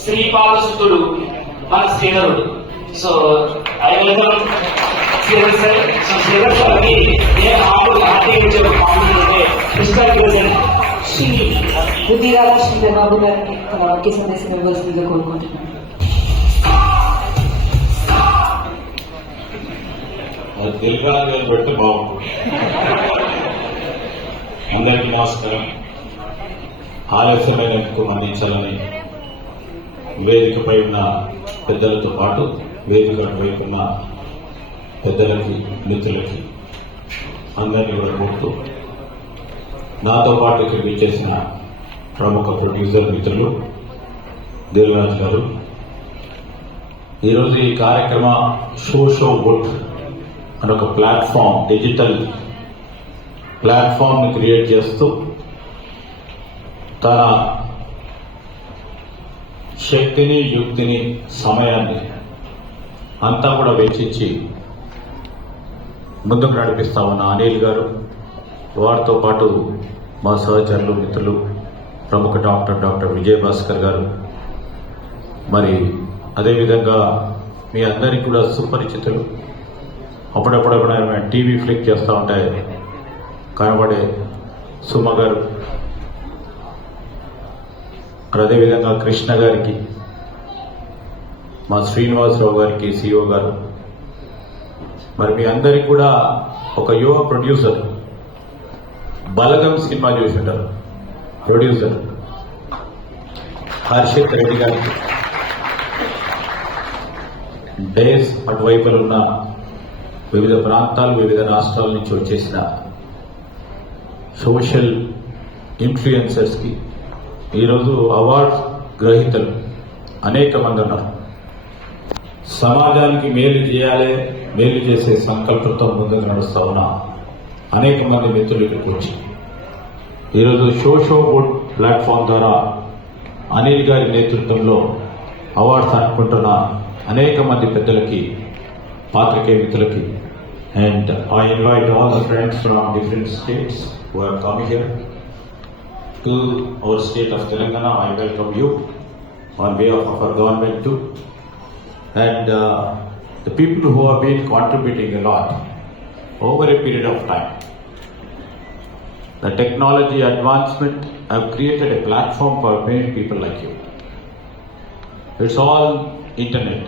శ్రీపాదసుతుడు మన శ్రీధరుడు. So I welcome Sridhar sir. So Sridhar సార్కి నేను హార్టీ అంటే మిస్టర్ ప్రెసిడెంట్ శ్రీ బుద్ధిరాజ చంద్రబాబు గారిని తన వాక్య సందేశం ఇవ్వాల్సిందిగా కోరుకుంటున్నాను. తెలుగు పెడితే బాగుంటుంది. అందరికీ నమస్కారం. ఆలస్యమైనందుకు మన్నించాలని వేదికపై ఉన్న పెద్దలతో పాటు వేదికపై ఉన్న పెద్దలకి మిత్రులకి అందరినీ కూడా కోరుతూ నాతో పాటు ఇక్కడ విచ్చేసిన ప్రముఖ ప్రొడ్యూసర్ మిత్రులు దిల్రాజు గారు, ఈరోజు ఈ కార్యక్రమ షో బుట్ అని ఒక ప్లాట్ఫామ్, డిజిటల్ ప్లాట్ఫామ్ని క్రియేట్ చేస్తూ తన శక్తిని, యుక్తిని, సమయాన్ని అంతా కూడా వెచ్చించి ముందుకు నడిపిస్తా ఉన్న అనిల్ గారు, వారితో పాటు మా సహచరులు మిత్రులు ప్రముఖ డాక్టర్ విజయభాస్కర్ గారు, మరి అదేవిధంగా మీ అందరికీ కూడా సుపరిచితులు, అప్పుడప్పుడు టీవీ ఫ్లిక్ చేస్తూ ఉంటే కనబడే సుమ గారు, అదేవిధంగా కృష్ణ గారికి, మా శ్రీనివాసరావు గారికి సిఇఓ గారు, మరి మీ అందరికి కూడా ఒక యువ ప్రొడ్యూసర్ బలగం సినిమా చూసి ఉంటారు, ప్రొడ్యూసర్ హర్షిత్ రెడ్డి గారికి, డేస్ అటువైపులు ఉన్న వివిధ ప్రాంతాలు, వివిధ రాష్ట్రాల నుంచి వచ్చేసిన సోషల్ ఇన్ఫ్లుయెన్సర్స్కి, ఈరోజు అవార్డ్ గ్రహీతలు అనేక మంది ఉన్నారు. సమాజానికి మేలు చేయాలి, మేలు చేసే సంకల్పంతో ముందుకు నడుస్తా ఉన్న అనేక మంది మిత్రులు ఇక్కడికి వచ్చి ఈరోజు షో బుట్ ప్లాట్ఫామ్ ద్వారా అనిల్ గారి నేతృత్వంలో అవార్డ్స్ అనుకుంటున్న అనేక మంది పెద్దలకి, పాత్రికేయ మిత్రులకి, and I invite all the friends from different states who have come here to our state of Telangana. I welcome you on behalf of our government too, and the people who have been contributing a lot over a period of time. The technology advancement have created a platform for many people like you. It's all internet.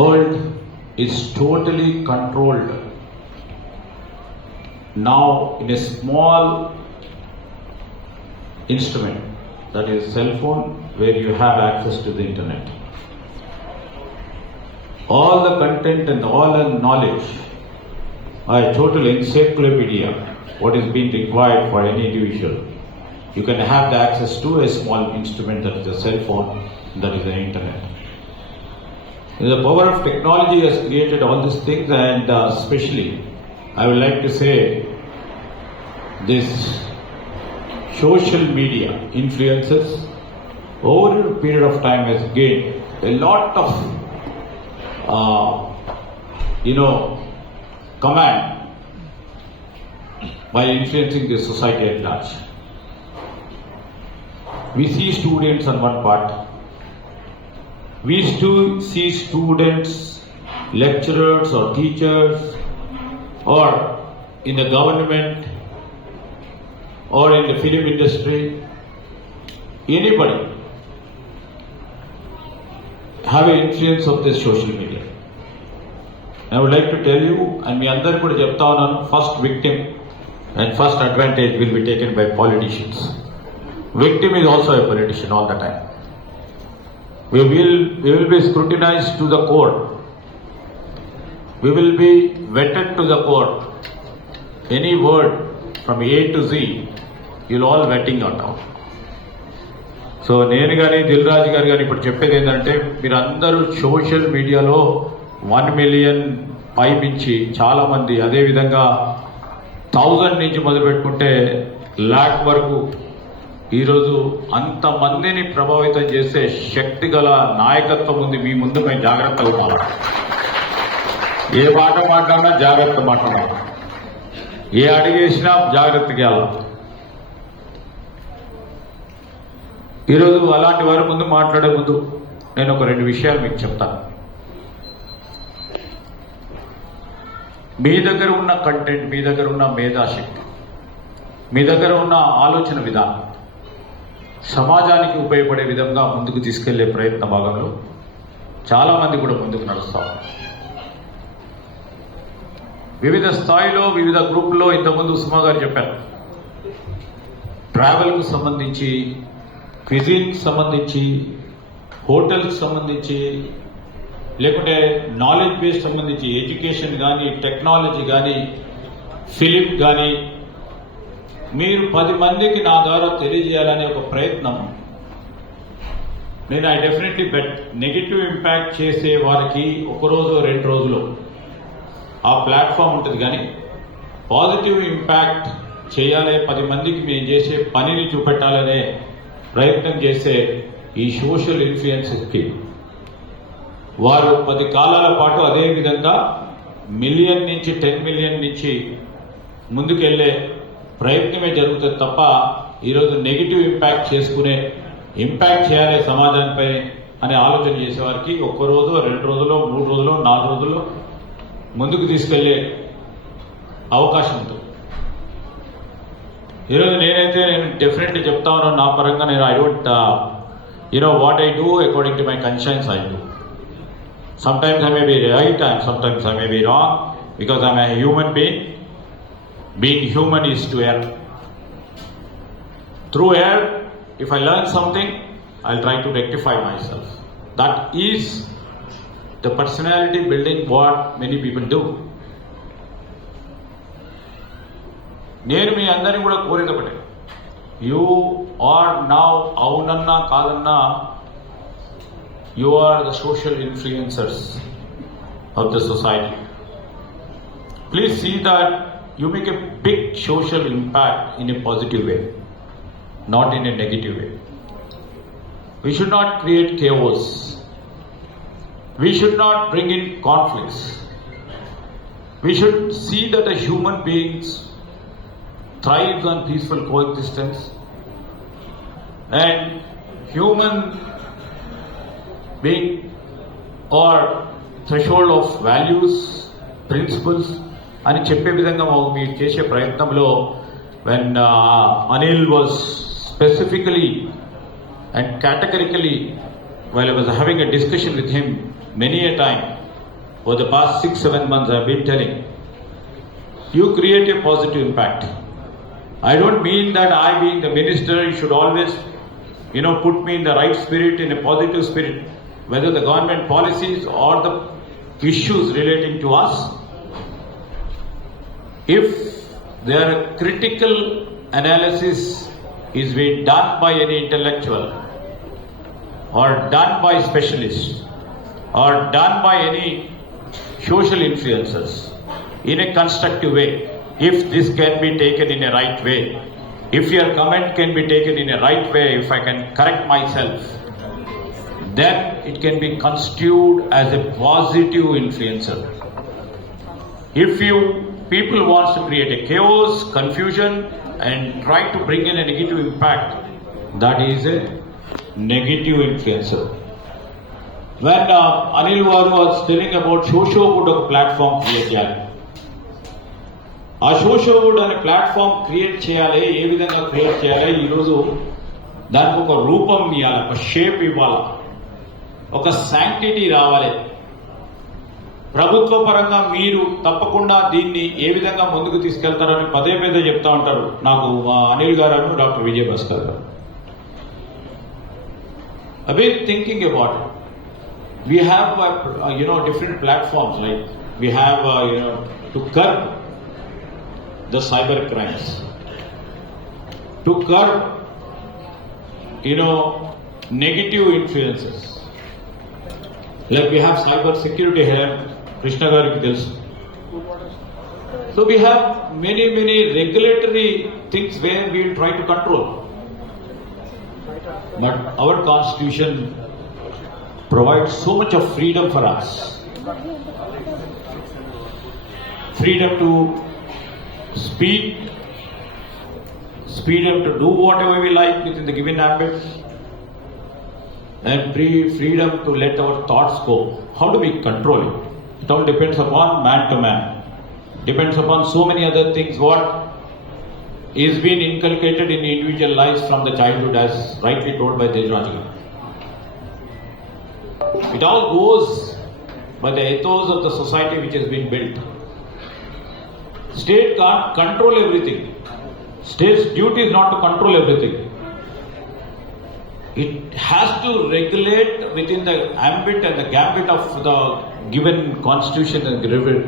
World is totally controlled now in a small instrument, that is cell phone, where you have access to the internet. All the content and all the knowledge, a total encyclopedia, what is being required for any individual. You can have the access to a small instrument, that is a cell phone, that is the internet. The power of technology has created all these things, and especially I would like to say this social media influences over a period of time has gained a lot of command by influencing the society at large. We see students on one part, we see students, lecturers or teachers, or in the government, or in the film industry, anybody have an influence of this social media. I would like to tell you, and me andar kuda chepta unnanu, first victim and first advantage will be taken by politicians. Victim is also a politician all the time. We will be scrutinized to the court. We will be vetted to the court. Any word from A to Z, you'll all vetting out. So నేను కానీ దిల్రాజు గారు కానీ ఇప్పుడు చెప్పేది ఏంటంటే, మీరందరూ సోషల్ మీడియాలో 1 మిలియన్ పైపించి చాలామంది, అదేవిధంగా 1000 నుంచి మొదలుపెట్టుకుంటే లాక్ వరకు ఈరోజు అంతమందిని ప్రభావితం చేసే శక్తి గల నాయకత్వం ఉంది మీ ముందు. మేము జాగ్రత్తగా ఉండాలి. ఏ మాట మాట్లాడినా జాగ్రత్త మాట్లాడాలి, ఏ అడిగేసినా జాగ్రత్తగా వెళ్ళాలి. ఈరోజు అలాంటి వారి ముందు మాట్లాడే ముందు నేను ఒక 2 విషయాలు మీకు చెప్తాను. మీ దగ్గర ఉన్న కంటెంట్, మీ దగ్గర ఉన్న మేధాశక్తి, మీ దగ్గర ఉన్న ఆలోచన విధానం సమాజానికి ఉపయోగపడే విధంగా ముందుకు తీసుకెళ్లే ప్రయత్న భాగంలో చాలామంది కూడా ముందుకు నడుస్తారు. వివిధ స్థాయిలో వివిధ గ్రూపుల్లో ఇంతకుముందు సుమా గారు చెప్పారు, ట్రావెల్కు సంబంధించి, క్విజిన్కి సంబంధించి, హోటల్కి సంబంధించి, లేకుంటే నాలెడ్జ్ బేస్ సంబంధించి ఎడ్యుకేషన్ కానీ, టెక్నాలజీ కానీ, ఫిలిం కానీ మీరు 10 మందికి నా ద్వారా తెలియజేయాలనే ఒక ప్రయత్నం. నేను I definitely bet negative impact చేసే వారికి 1 రోజు 2 రోజులు ఆ ప్లాట్ఫామ్ ఉంటుంది, కానీ పాజిటివ్ ఇంపాక్ట్ చేయాలి, 10 మందికి మేము చేసే పనిని చూపెట్టాలనే ప్రయత్నం చేసే ఈ సోషల్ ఇన్ఫ్లుయెన్సర్స్కి వారు 10 కాలాల పాటు అదే విధంగా మిలియన్ నుంచి 10 మిలియన్ నుంచి ముందుకెళ్లే ప్రయత్నమే జరుగుతుంది తప్ప ఈరోజు నెగిటివ్ ఇంపాక్ట్ ఇంపాక్ట్ చేయాలి సమాజానిపై అనే ఆలోచన చేసేవారికి 1 రోజు 2 రోజులు 3 రోజులు 4 రోజుల్లో ముందుకు తీసుకెళ్లే అవకాశం ఉంటుంది. ఈరోజు నేను డెఫినెట్లీ చెప్తా ఉన్నాను, నా పరంగా నేను I don't what I do according to my conscience I do. Sometimes I may be right and sometimes I may be wrong because I am a human being. Being human is to err. Through error, if I learn something, I'll try to rectify myself. That is the personality building what many people do. నేను మీ అందరినీ కూడా కోరేది ఒకటే, you are now అవునన్నా కాదన్నా you are the social influencers of the society. Please see that you make a big social impact in a positive way, not in a negative way. We should not create chaos. We should not bring in conflicts. We should see that the human beings thrive on peaceful coexistence, and human being or threshold of values, principles అని చెప్పే విధంగా మీరు చేసే ప్రయత్నంలో when Anil was specifically and categorically, while I was having a discussion with him many a time for the past 6-7 months, I have been telling, you create a positive impact. I don't mean that I being the minister you should always put me in the right spirit, in a positive spirit, whether the government policies or the issues relating to us. If there critical analysis is being done by any intellectual or done by specialists or done by any social influencers in a constructive way, if this can be taken in a right way, if your comment can be taken in a right way, if I can correct myself, then it can be construed as a positive influencer. If people want to create a chaos, confusion and try to bring in a negative impact, that is a negative influencer. When Anil Varu was telling about Shoshowood platform create cheyali, ఆ Shoshowood అనే platform create చేయాలి, ఏ విధంగా క్రియేట్ చేయాలి, ఈరోజు దానికి ఒక రూపం ఇవ్వాలి, ఒక షేప్ ఇవ్వాలి, ఒక శాంక్టిటీ రావాలి. ప్రభుత్వ పరంగా మీరు తప్పకుండా దీన్ని ఏ విధంగా ముందుకు తీసుకెళ్తారని పదే పదే చెప్తా ఉంటారు నాకు అనిల్ గారు, డాక్టర్ విజయభాస్కర్ గారు. I've been thinking about it. We have different platforms, like we have to curb the cyber crimes, to curb negative influences. Like we have cyber security here, Krishna gariki telusu. So we have many regulatory things where we will try to control. But our constitution provides so much of freedom for us. Freedom to speak, freedom to do whatever we like within the given ambit, and freedom to let our thoughts go. How do we control it? It all depends upon man to man. Depends upon so many other things. What is being inculcated in individual lives from the childhood, as rightly told by Tejraj. It all goes by the ethos of the society which has been built. State can't control everything. State's duty is not to control everything. It has to regulate within the ambit and the gambit of the given constitution and given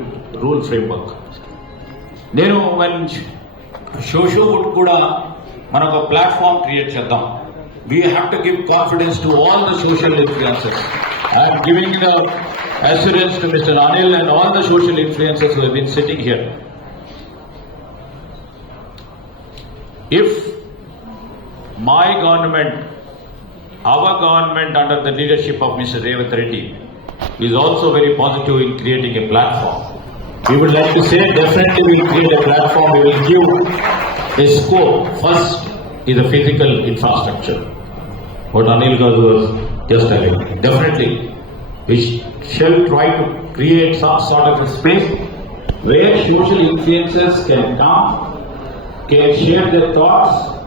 rule framework. నేను when social would కూడా మనం ఒక platform create చేద్దాం. We have to give confidence to all the social influencers. I am giving the assurance to Mr. Anil and all the social influencers who have been sitting here. If my government, our government under the leadership of Mr. Revath Reddy is also very positive in creating a platform, we would like to say definitely we will create a platform, we will give a scope. First is the physical infrastructure. What Anil Garu was just telling. Definitely we shall try to create some sort of a space where social influencers can come, can share their thoughts,